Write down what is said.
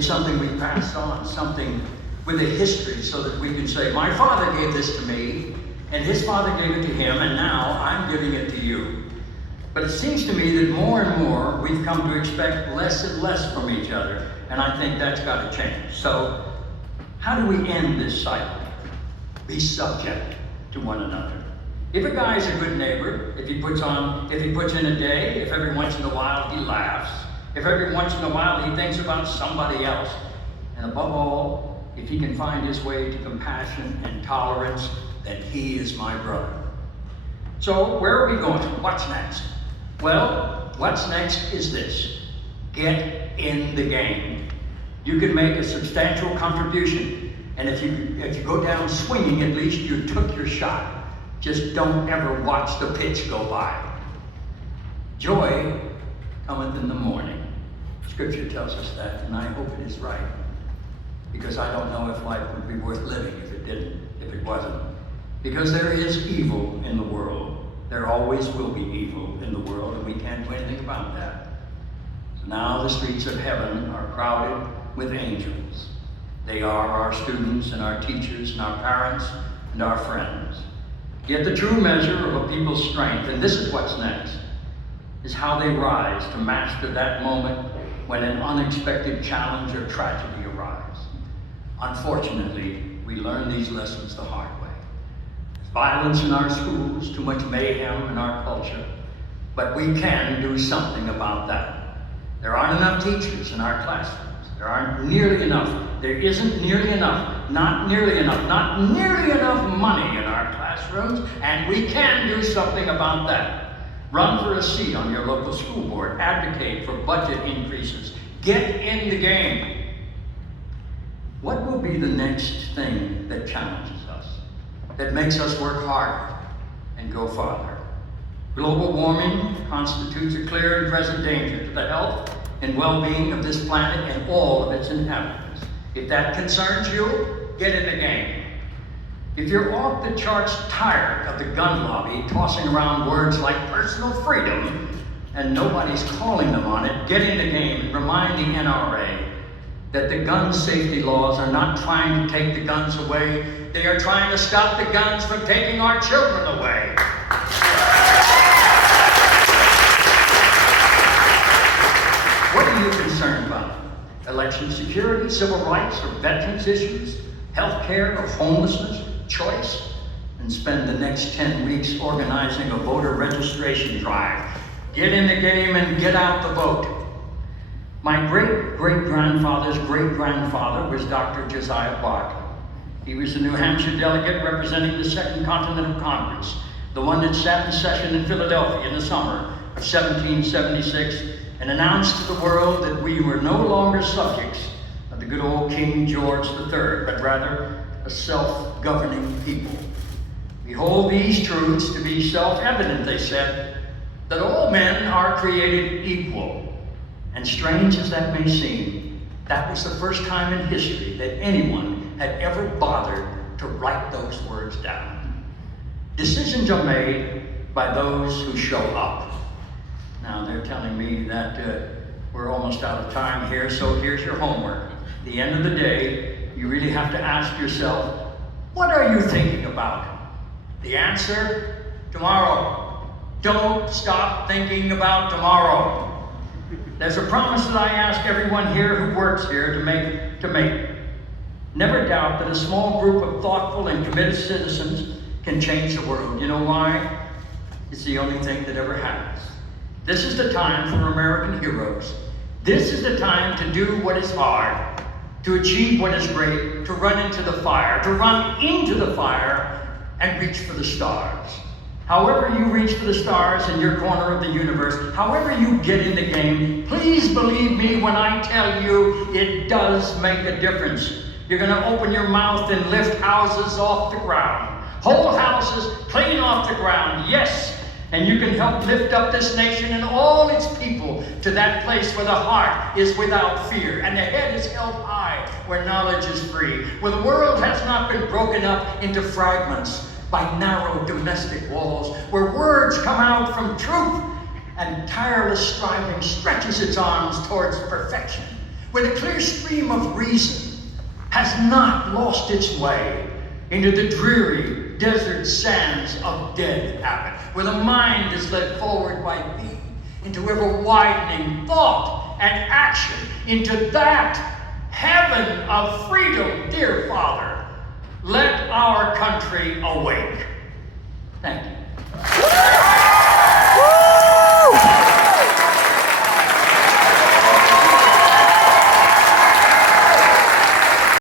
It's something we pass on, something with a history, so that we can say, my father gave this to me, and his father gave it to him, and now I'm giving it to you. But it seems to me that more and more we've come to expect less and less from each other, and I think that's got to change. So, how do we end this cycle? Be subject to one another. If a guy's a good neighbor, if he puts in a day, if every once in a while he laughs, if every once in a while he thinks about somebody else, and above all, if he can find his way to compassion and tolerance, then he is my brother. So, where are we going? What's next? Well, what's next is this. Get in the game. You can make a substantial contribution, and if you go down swinging, at least you took your shot. Just don't ever watch the pitch go by. Joy cometh in the morning. Scripture tells us that, and I hope it is right, because I don't know if life would be worth living if it wasn't. Because there is evil in the world. There always will be evil in the world, and we can't do anything about that. So now the streets of heaven are crowded with angels. They are our students and our teachers and our parents and our friends. Yet the true measure of a people's strength, and this is what's next, is how they rise to master that moment when an unexpected challenge or tragedy arrives. Unfortunately, we learn these lessons the hard way. There's violence in our schools, too much mayhem in our culture, but we can do something about that. There aren't enough teachers in our classrooms. There aren't nearly enough. There isn't nearly enough, not nearly enough money in our classrooms, and we can do something about that. Run for a seat on your local school board. Advocate for budget increases. Get in the game. What will be the next thing that challenges us, that makes us work harder and go farther? Global warming constitutes a clear and present danger to the health and well-being of this planet and all of its inhabitants. If that concerns you, get in the game. If you're off the charts tired of the gun lobby tossing around words like personal freedom and nobody's calling them on it, get in the game and remind the NRA that the gun safety laws are not trying to take the guns away. They are trying to stop the guns from taking our children away. What are you concerned about? Election security, civil rights, or veterans issues, health care, or homelessness, choice? And spend the next 10 weeks organizing a voter registration drive. Get in the game and get out the vote. My great-great-grandfather's great-grandfather was Dr. Josiah Bartlet. He was the New Hampshire delegate representing the Second Continental Congress, the one that sat in session in Philadelphia in the summer of 1776 and announced to the world that we were no longer subjects of the good old King George III, but rather a self-governing people. We hold these truths to be self-evident, they said, that all men are created equal. And strange as that may seem, that was the first time in history that anyone had ever bothered to write those words down. Decisions are made by those who show up. Now they're telling me that we're almost out of time here, so here's your homework. At the end of the day, you really have to ask yourself, what are you thinking about? The answer, tomorrow. Don't stop thinking about tomorrow. There's a promise that I ask everyone here who works here to make. Never doubt that a small group of thoughtful and committed citizens can change the world. You know why? It's the only thing that ever happens. This is the time for American heroes. This is the time to do what is hard, to achieve what is great, to run into the fire and reach for the stars. However you reach for the stars in your corner of the universe, however you get in the game, please believe me when I tell you it does make a difference. You're going to open your mouth and lift houses off the ground. Whole houses clean off the ground, yes. And you can help lift up this nation and all its people to that place where the heart is without fear and the head is held high, where knowledge is free, where the world has not been broken up into fragments by narrow domestic walls, where words come out from truth and tireless striving stretches its arms towards perfection, where the clear stream of reason has not lost its way into the dreary desert sands of dead habit, where the mind is led forward by being into ever-widening thought and action, into that heaven of freedom, dear Father, let our country awake. Thank you.